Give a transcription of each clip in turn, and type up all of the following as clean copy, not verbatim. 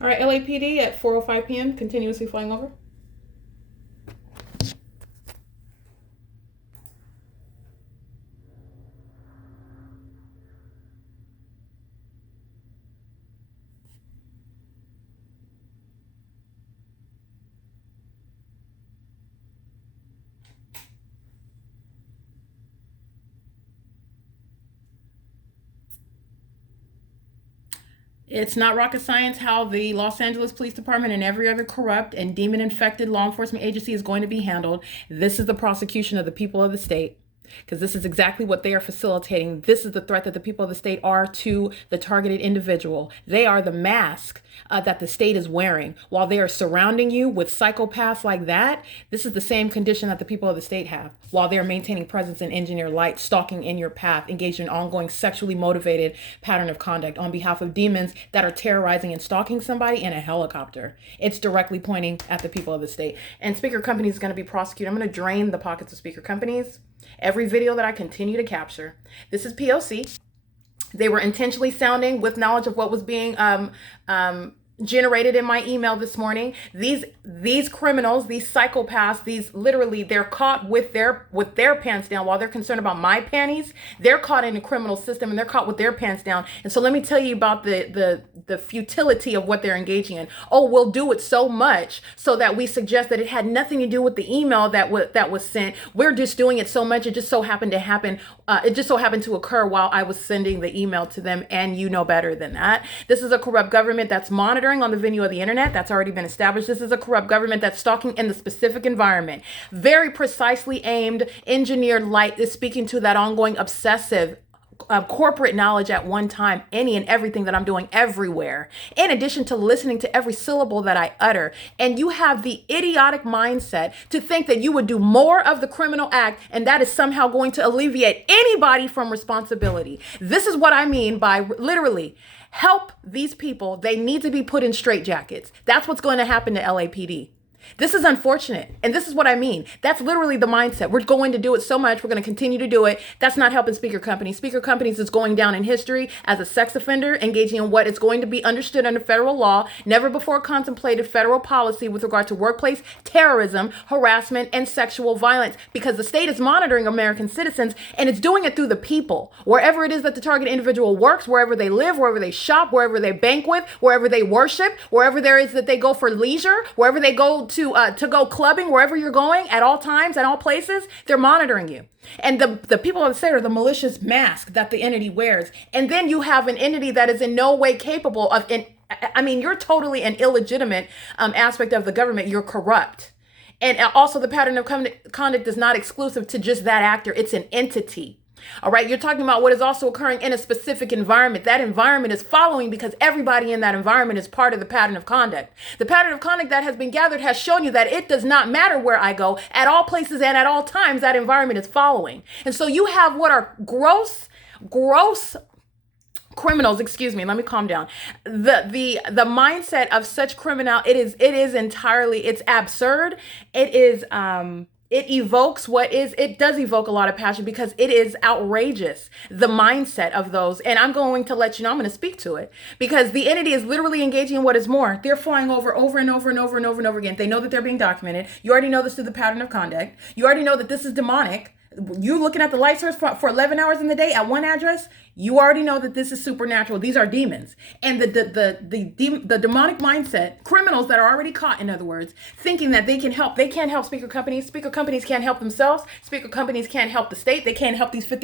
All right, LAPD at 4:05 p.m. continuously flying over. It's not rocket science how the Los Angeles Police Department and every other corrupt and demon infected law enforcement agency is going to be handled. This is the prosecution of the people of the state, because this is exactly what they are facilitating. This is the threat that the people of the state are to the targeted individual. They are the mask that the state is wearing while they are surrounding you with psychopaths like that. This is the same condition that the people of the state have while they're maintaining presence and engineer light, stalking in your path, engaged in ongoing sexually motivated pattern of conduct on behalf of demons that are terrorizing and stalking somebody in a helicopter. It's directly pointing at the people of the state. And speaker companies is going to be prosecuted. I'm going to drain the pockets of speaker companies. Every video that I continue to capture. This is P.O.C. They were intentionally sounding with knowledge of what was being generated in my email this morning. These criminals, these psychopaths, these literally, they're caught with their pants down while they're concerned about my panties. They're caught in the criminal system and they're caught with their pants down. And so let me tell you about the futility of what they're engaging in. Oh, we'll do it so much so that we suggest that it had nothing to do with the email that was sent. We're just doing it so much. It just so happened to happen. It just so happened to occur while I was sending the email to them. And you know better than that. This is a corrupt government that's monitoring on the venue of the internet. That's already been established. This is a corrupt government that's stalking in the specific environment. Very precisely aimed, engineered light is speaking to that ongoing obsessive corporate knowledge at one time, any and everything that I'm doing everywhere, in addition to listening to every syllable that I utter. And you have the idiotic mindset to think that you would do more of the criminal act and that is somehow going to alleviate anybody from responsibility. This is what I mean by literally help these people. They need to be put in straitjackets. That's what's going to happen to LAPD. This is unfortunate. And this is what I mean. That's literally the mindset. We're going to do it so much. We're going to continue to do it. That's not helping speaker companies. Speaker companies is going down in history as a sex offender, engaging in what is going to be understood under federal law, never before contemplated federal policy with regard to workplace terrorism, harassment, and sexual violence, because the state is monitoring American citizens and it's doing it through the people. Wherever it is that the target individual works, wherever they live, wherever they shop, wherever they bank with, wherever they worship, wherever there is that they go for leisure, wherever they go to go clubbing, wherever you're going at all times, at all places, they're monitoring you. And the people of the state are the malicious mask that the entity wears. And then you have an entity that is in no way capable of, you're totally an illegitimate aspect of the government. You're corrupt. And also the pattern of conduct is not exclusive to just that actor. It's an entity. All right. You're talking about what is also occurring in a specific environment. That environment is following because everybody in that environment is part of the pattern of conduct. The pattern of conduct that has been gathered has shown you that it does not matter where I go at all places and at all times, that environment is following. And so you have what are gross criminals, excuse me, let me calm down. The mindset of such criminal, it is entirely, it's absurd. It does evoke a lot of passion because it is outrageous, the mindset of those. And I'm going to let you know, I'm going to speak to it because the entity is literally engaging in what is more. They're flying over and over and over and over and over again. They know that they're being documented. You already know this through the pattern of conduct. You already know that this is demonic. You looking at the light source for 11 hours in the day at one address, you already know that this is supernatural. These are demons. And the demonic mindset, criminals that are already caught, in other words, thinking that they can't help speaker companies. Speaker companies can't help themselves. Speaker companies can't help the state. They can't help these the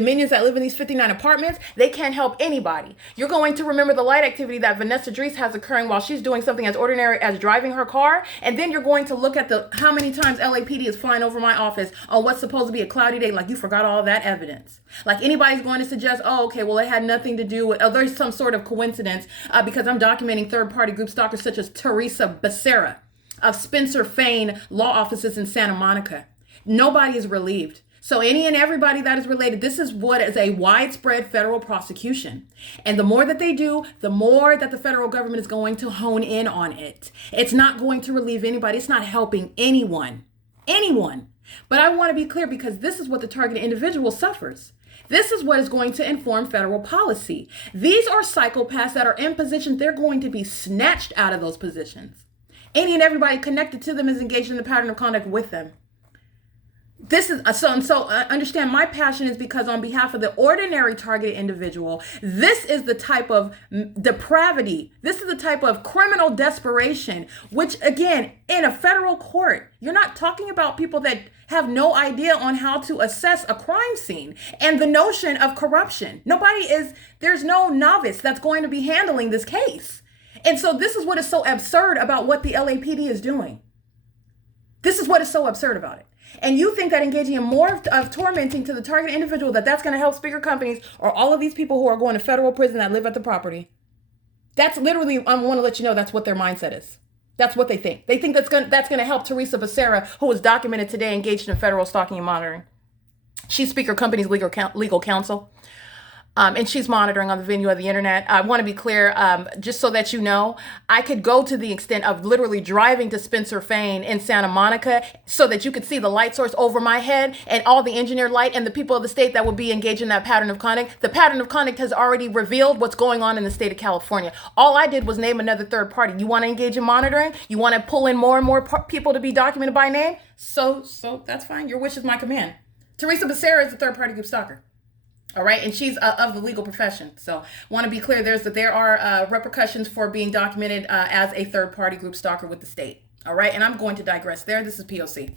minions that live in these 59 apartments. They can't help anybody. You're going to remember the light activity that Vanessa Drees has occurring while she's doing something as ordinary as driving her car. And then you're going to look at how many times LAPD is flying over my office on what's supposed to be a cloudy day, like you forgot all that evidence. Like anybody's going to suggest, oh, okay, well, it had nothing to do with, there's some sort of coincidence because I'm documenting third-party group stalkers such as Teresa Becerra of Spencer Fane law offices in Santa Monica. Nobody is relieved. So any and everybody that is related, this is what is a widespread federal prosecution. And the more that they do, the more that the federal government is going to hone in on it. It's not going to relieve anybody. It's not helping anyone. But I want to be clear because this is what the targeted individual suffers. This is what is going to inform federal policy. These are psychopaths that are in positions. They're going to be snatched out of those positions. Any and everybody connected to them is engaged in the pattern of conduct with them. This is understand my passion is because on behalf of the ordinary targeted individual, this is the type of depravity. This is the type of criminal desperation, which again, in a federal court, you're not talking about people that have no idea on how to assess a crime scene and the notion of corruption. There's no novice that's going to be handling this case. And so this is what is so absurd about what the LAPD is doing. This is what is so absurd about it. And you think that engaging in more of tormenting to the target individual, that's going to help speaker companies or all of these people who are going to federal prison that live at the property. That's literally, I want to let you know that's what their mindset is. That's what they think. They think that's going to help Teresa Becerra, who was documented today engaged in federal stalking and monitoring. She's speaker company's legal counsel. And she's monitoring on the venue of the internet. I want to be clear, just so that you know, I could go to the extent of literally driving to Spencer Fane in Santa Monica so that you could see the light source over my head and all the engineered light and the people of the state that would be engaged in that pattern of conduct. The pattern of conduct has already revealed what's going on in the state of California. All I did was name another third party. You want to engage in monitoring? You want to pull in more and more people to be documented by name? So that's fine. Your wish is my command. Teresa Becerra is the third party group stalker. All right. And she's of the legal profession. So want to be clear, there are repercussions for being documented as a third party group stalker with the state. All right. And I'm going to digress there. This is P.O.C.